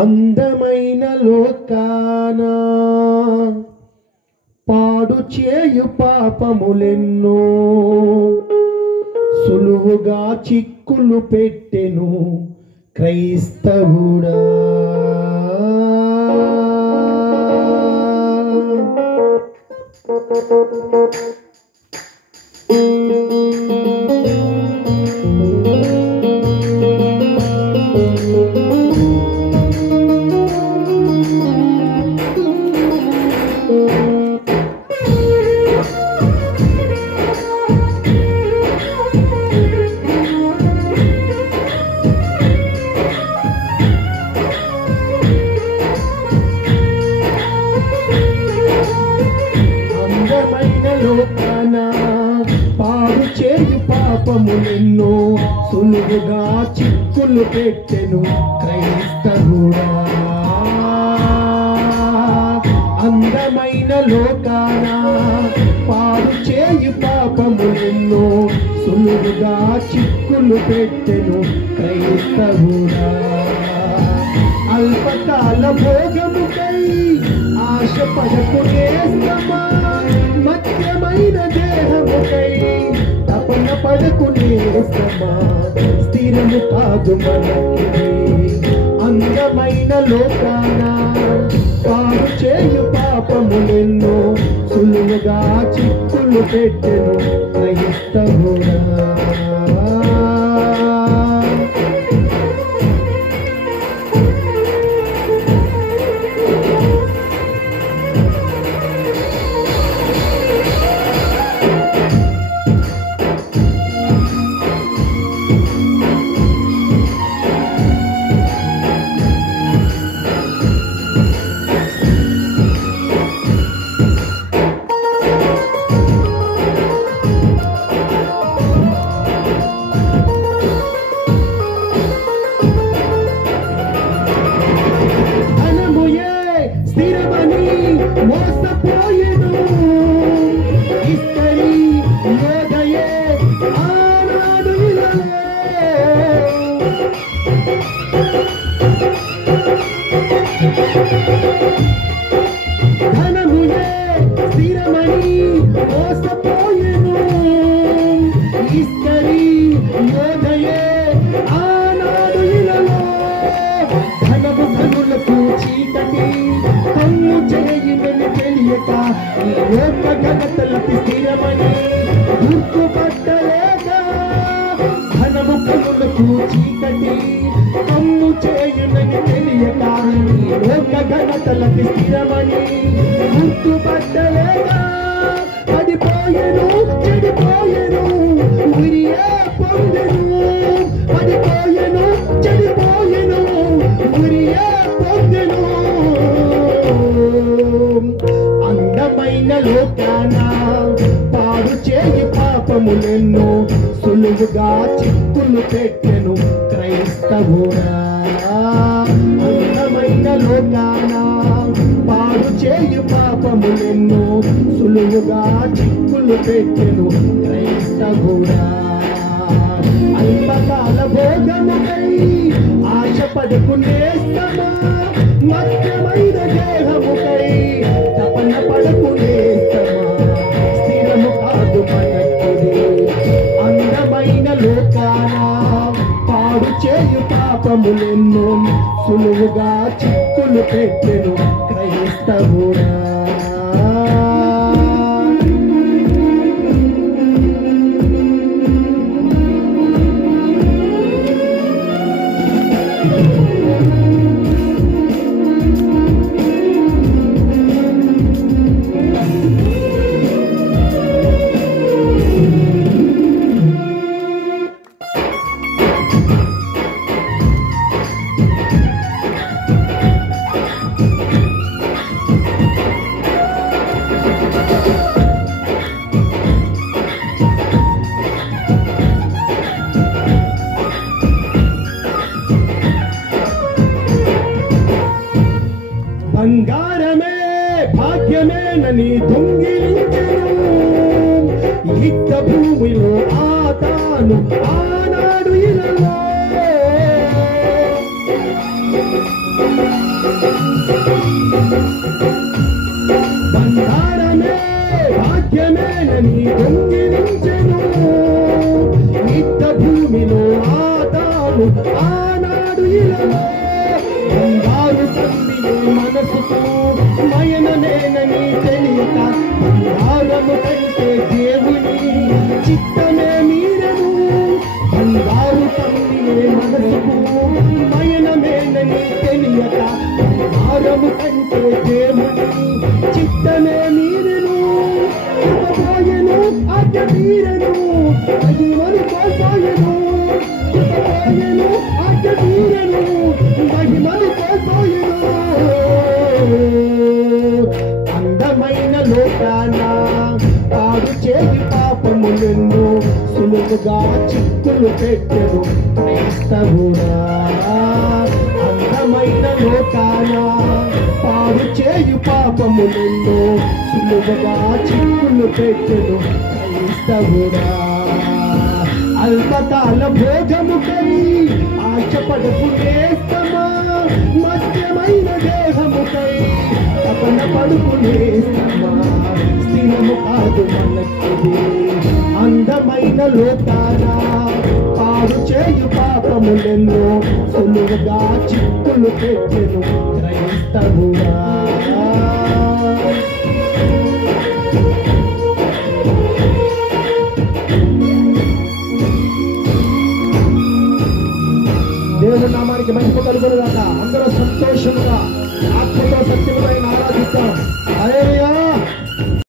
అందమైన లోకాన పాడు చేయు పాపములెన్నో సులువుగా చిక్కులు పెట్టెను క్రైస్తవుడా. లోకాన పాడు చేయు పాపములెన్నో సులువుగా చిక్కులు పెట్టెను క్రైస్తవుడా. అందమైన లోకాన పాడు చేయు పాపములెన్నో సులువుగా చిక్కులు పెట్టెను క్రైస్తవుడా. అల్పకాల భోగముకై ఆశపడకు నేస్తమా, మధ్యమైన దేహముకై తపన పడకు నేస్తమా, స్థిరము కాదు మనకి. అందమైన లోకాన పాడు చేయు పాపములెన్నో సులువుగా చిక్కులు పెట్టెను క్రైస్తవుడా. మోసపోయేను ఇస్తరి యోదయే ఆనాడు ధనముయే స్థిరమని మోసపోయేను ఇస్తరి యోదయే ఆనాడు ఇలలో. ధనము ధనులకు చీకటి కన్ను చేయమని తెలియక ఈ లోక ఘనతలకి స్థిరమని గుర్తుపట్టలేక, ధనము కన్నులకు చీకటి కన్ను చేయమని తెలియక ఈ లోక ఘనతలకి స్థిరమని గుర్తుపట్టలేక పడిపోయెను చెడిపోయెను ఉరియే పొందెను. పడిపోయెను చెడిపోయెను ఉరియే పొందెను. అందమైన లోకాన పాడు చేయి పాపములెన్నో సులువుగా చిక్కులు పెట్టెను క్రైస్తవుడా. అందమైన లోకాన పాడు చేయి పాపములెన్నో సులువుగా చిక్కులు పెట్టెను క్రైస్తవుడా. అల్పకాల భోగముకై ఆశపడకు నేస్తమా, మధ్యమైన దేహముకై తపన పడకు నేస్తమా, స్థిరము కాదు మనకి. అందమైన లోకాన పాడు చేయు పాపములెన్నో సులువుగా చిక్కులు పెట్టెను క్రైస్తవుడా. బంగారమే భాగ్యమేనని దొంగిలించెను యుద్ధ భూమిలో ఆతాను ఆనాడు ఇలలో. బంగారమే భాగ్యమేనని దొంగిలించెను నిత్య భూమిలో ఆదాము ఆనాడు ఇలలో బంగారు తండ్రి మనసుకు మయనమేనని తెలియక బంగారము కంటే దేవుని చిత్తమే మీరను బంగారు తండ్రి మనసుకు మయనమేనని తెలియక బంగారము కంటే దేవుని చిత్తమే మీరను పోయెను ఆజ్ఞ మీరను మహిమను కోల్పోయెను పోయెను ఆజ్ఞ మీరను మహిమను కోల్పోయెను అందమైన లోకాన పాడు చేసి పాపములెన్నో సులువుగా చిక్కులు పెట్టెను క్రైస్తవుడా అందమైన లోకాన పాడు చేయు పాపములెన్నో సులువుగా చిక్కులు పెట్టెను క్రైస్తవుడా అల్పకాల భోగముకై ఆశపడకు నేస్తమా మధ్యమైన దేహముకై తపన పడుకు నేస్తమా స్థిరము కాదు మనకిది అందమైన లోకాన పాడు చేయు పాపములెన్నో సులువుగా చిక్కులు పెట్టెను క్రైస్తవుడా దేవుని నామానికి మహిమ కలుగునుగాక. అందరూ సంతోషముగా ఆత్మతో సత్యమైన